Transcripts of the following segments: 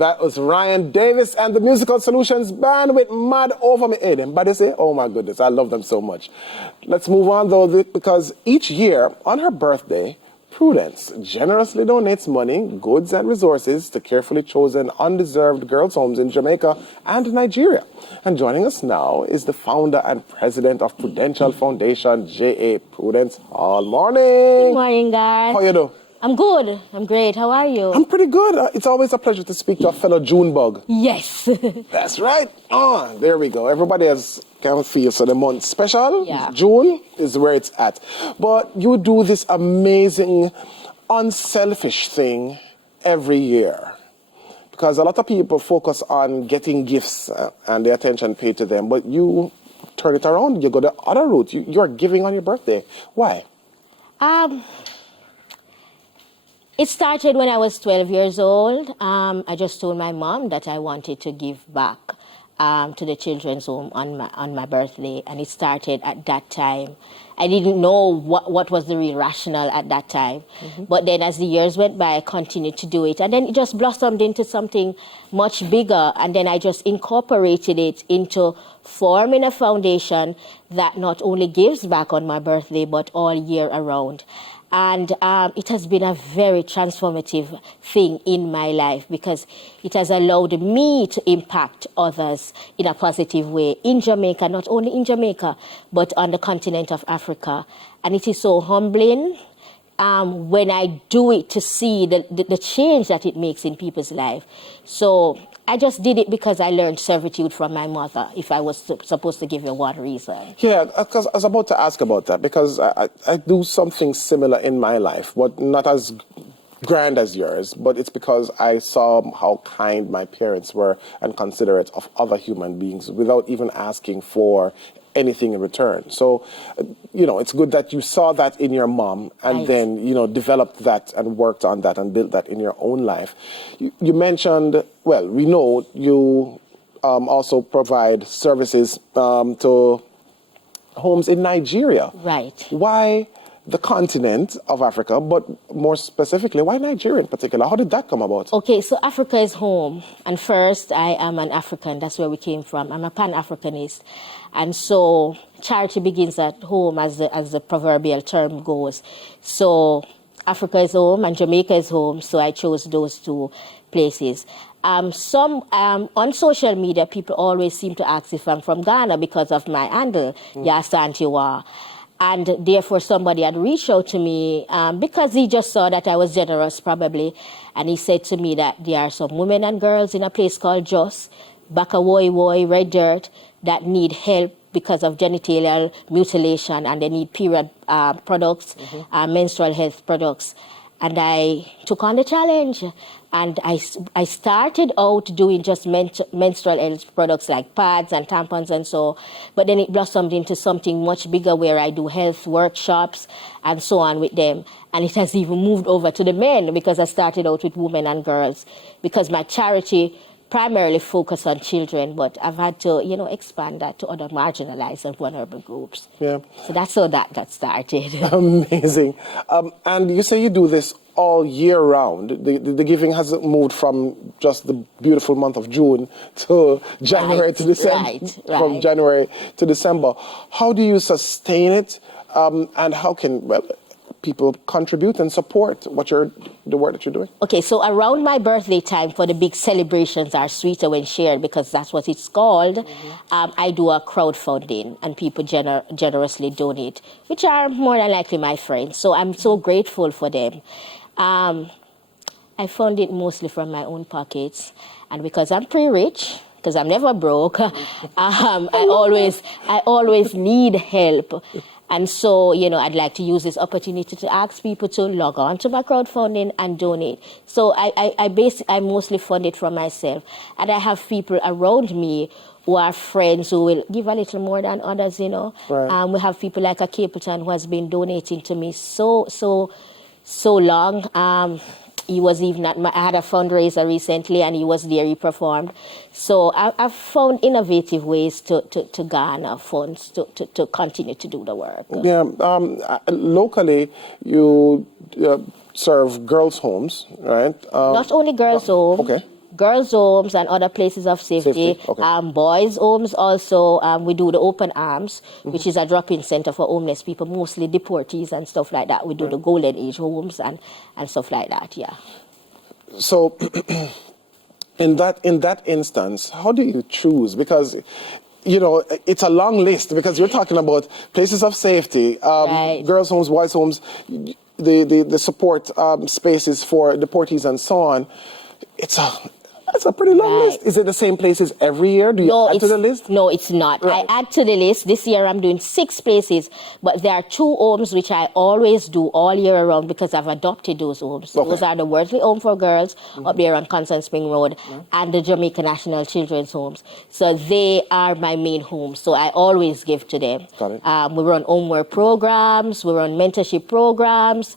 that was Ryan Davis and the Musical Solutions Band with Mad Over Me. Hey, them body say, oh my goodness, I love them so much. Let's move on though, because each year on her birthday, Prudence generously donates money, goods, and resources to carefully chosen undeserved girls' homes in Jamaica and Nigeria. And joining us now is the founder and president of Prudential Foundation, J.A. Prudence. All morning. Good morning, guys. How you do? I'm good. I'm great. How are you? I'm pretty good. It's always a pleasure to speak to a fellow June bug. Yes. That's right. Oh, there we go. Everybody has kind of feel so the month special. Yeah. June is where it's at. But you do this amazing, unselfish thing every year. Because a lot of people focus on getting gifts and the attention paid to them. But you turn it around. You go the other route. You're giving on your birthday. Why? It started when I was 12 years old. I just told my mom that I wanted to give back to the children's home on my birthday, and it started at that time. I didn't know what was the real rationale at that time. Mm-hmm. But then as the years went by, I continued to do it. And then it just blossomed into something much bigger. And then I just incorporated it into forming a foundation that not only gives back on my birthday, but all year around. And it has been a very transformative thing in my life because it has allowed me to impact others in a positive way in Jamaica, not only in Jamaica, but on the continent of Africa. And it is so humbling when I do it to see the change that it makes in people's life. So I just did it because I learned servitude from my mother, if I was supposed to give you one reason. Yeah, because I was about to ask about that, because I do something similar in my life, but not as grand as yours, but it's because I saw how kind my parents were and considerate of other human beings without even asking for anything in return. So, it's good that you saw that in your mom and right. Then, developed that and worked on that and built that in your own life. You mentioned, well, we know you also provide services to homes in Nigeria. Right. Why the continent of Africa, but more specifically, why Nigeria in particular? How did that come about? Okay, so Africa is home. And first, I am an African. That's where we came from. I'm a Pan-Africanist. And so charity begins at home, as the proverbial term goes. So Africa is home and Jamaica is home. So I chose those two places. On social media, people always seem to ask if I'm from Ghana because of my handle, Yasantiwa. And therefore, somebody had reached out to me because he just saw that I was generous, probably. And he said to me that there are some women and girls in a place called Jos, Bakawoy, Red Dirt, that need help because of genital mutilation, and they need period products, menstrual health products. And I took on the challenge. And I started out doing just menstrual health products like pads and tampons and so, but then it blossomed into something much bigger where I do health workshops and so on with them. And it has even moved over to the men because I started out with women and girls because my charity primarily focused on children, but I've had to, expand that to other marginalized and vulnerable groups. Yeah. So that's how that started. Amazing. And you say you do this all year round. The giving has moved from just the beautiful month of June to January to December. Right. From January to December. How do you sustain it? And how can people contribute and support the work that you're doing? Okay, so around my birthday time, for the big celebrations are sweeter when shared, because that's what it's called, I do a crowdfunding and people generously donate, which are more than likely my friends. So I'm so grateful for them. I fund it mostly from my own pockets, and because I'm pretty rich, because I'm never broke, I always need help. And so, I'd like to use this opportunity to ask people to log on to my crowdfunding and donate. So I mostly fund it from myself. And I have people around me who are friends who will give a little more than others, Right. We have people like a Capleton who has been donating to me so long. He was even I had a fundraiser recently, and he was there, he performed. So I've found innovative ways to garner funds to continue to do the work. Yeah, locally, you serve girls' homes, right? Not only girls' homes. Okay. girls' homes and other places of safety. Okay. Boys' homes also. We do the open arms, which is a drop-in center for homeless people, mostly deportees and stuff like that. We do the golden age homes and stuff like that. Yeah. So, in that instance, how do you choose? Because, it's a long list, because you're talking about places of safety, Right. girls' homes, boys' homes, the support spaces for deportees and so on. It's a pretty long Right. list. Is it the same places every year? Do you add to the list? No, it's not. Right. I add to the list. This year I'm doing 6 places, but there are 2 homes which I always do all year around because I've adopted those homes. Okay. Those are the Worsley Home for Girls up there on Constant Spring Road and the Jamaica National Children's Homes. So they are my main homes. So I always give to them. Got it. We run homework programs, we run mentorship programs,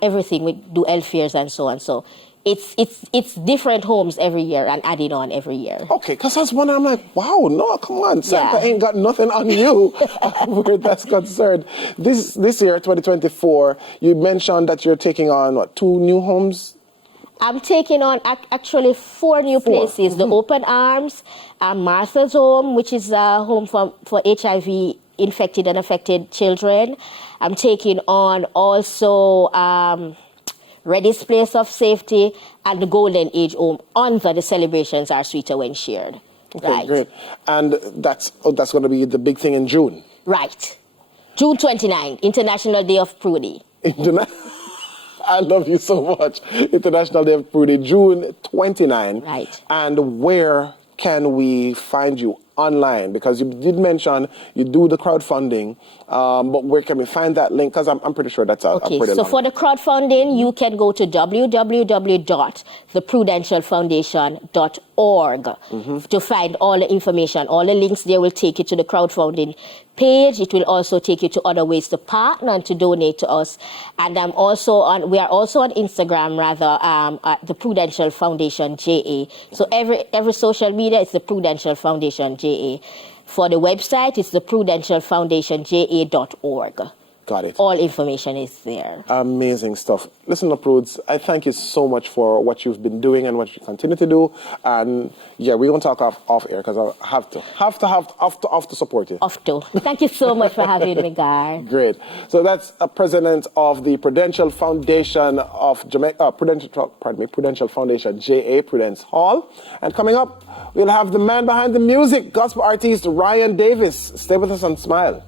everything. We do health fairs and so on. So it's different homes every year and added on every year. Okay, because I was wondering, I'm like, wow, no, come on, Santa ain't got nothing on you where that's concerned. This year, 2024, you mentioned that you're taking on, 2 new homes? I'm taking on actually 4 new places. The Open Arms, Martha's Home, which is a home for HIV infected and affected children. I'm taking on also Reddy's Place of Safety and the Golden Age Home under the celebrations are sweeter when shared. Okay, Right. great. And that's going to be the big thing in June. Right. June 29, International Day of Prudy. I love you so much. International Day of Prudy, June 29. Right. And where can we find you online? Because you did mention you do the crowdfunding, but where can we find that link? Because I'm pretty sure that's a pretty So long. for the crowdfunding, you can go to www.theprudentialfoundation.org to find all the information. All the links there will take you to the crowdfunding page. It will also take you to other ways to partner and to donate to us. And we are also on Instagram, at the Prudential Foundation JA. So every social media is the Prudential Foundation JA. For the website, it's the prudentialfoundationja.org. Got it. All information is there. Amazing stuff. Listen, Prudes, I thank you so much for what you've been doing and what you continue to do. And yeah, we won't talk off air because I have to support you. Off to. Thank you so much for having me, Gar. Great. So that's a president of the Prudential Foundation of Jamaica, Prudential Foundation, JA, Prudence Hall. And coming up, we'll have the man behind the music, gospel artist Ryan Davis. Stay with us and smile.